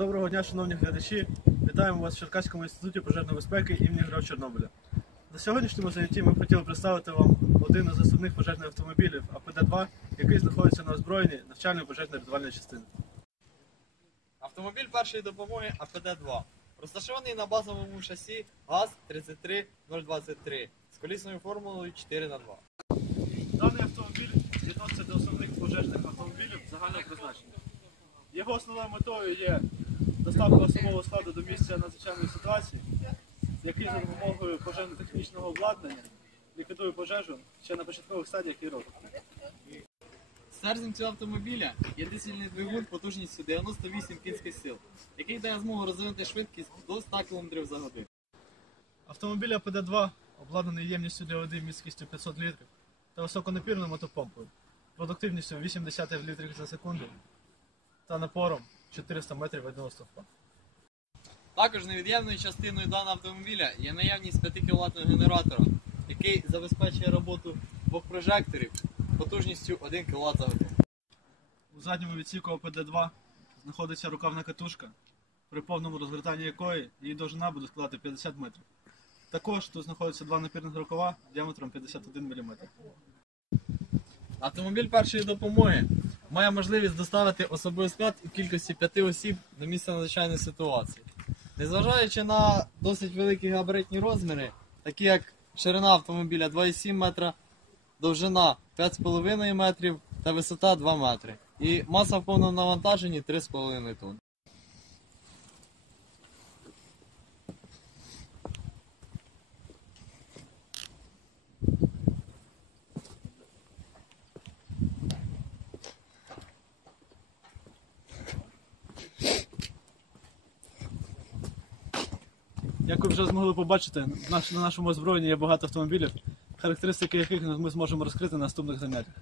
Доброго дня, шановні глядачі. Вітаємо вас в Черкаському інституті пожежної безпеки імені Героїв Чорнобиля. На сьогоднішньому занятті ми хотіли представити вам один із основних пожежних автомобілів АПД-2, який знаходиться на озброєнні навчальної пожежної рятувальної частини. Автомобіль першої допомоги АПД-2, розташований на базовому шасі ГАЗ-33023 з колісною формулою 4 х 2 Даний автомобіль відноситься до основних пожежних автомобілів загального призначення. Його основною метою є доставка особового складу до місця надзвичайної ситуації, який за допомогою пожежно-технічного обладнання ліквідує пожежу ще на початкових стадіях її розвитку. Серцем цього автомобіля є дизельний двигун потужністю 98 кінських сил, який дає змогу розвинути швидкість до 100 км за годину. Автомобіль АПД-2 обладнаний ємністю для води місткістю 500 літрів та високонапірною мотопомпою, продуктивністю 80 літрів за секунду та напором 400 метрів від стовпа. Також невід'ємною частиною даного автомобіля є наявність 5 кВт генератора, який забезпечує роботу двох прожекторів потужністю 1 кВт. У задньому відсіку ОПД-2 знаходиться рукавна катушка, при повному розгортанні якої її довжина буде складати 50 метрів. Також тут знаходяться два напірних рукава діаметром 51 мм. Автомобіль першої допомоги має можливість доставити особовий склад у кількості 5 осіб до місця надзвичайної ситуації. Незважаючи на досить великі габаритні розміри, такі як ширина автомобіля 2,7 метра, довжина 5,5 метрів та висота 2 метри. І маса в повному навантаженні 3,5 тонн. Як ви вже змогли побачити, на нашому озброєнні є багато автомобілів, характеристики яких ми зможемо розкрити на наступних заняттях.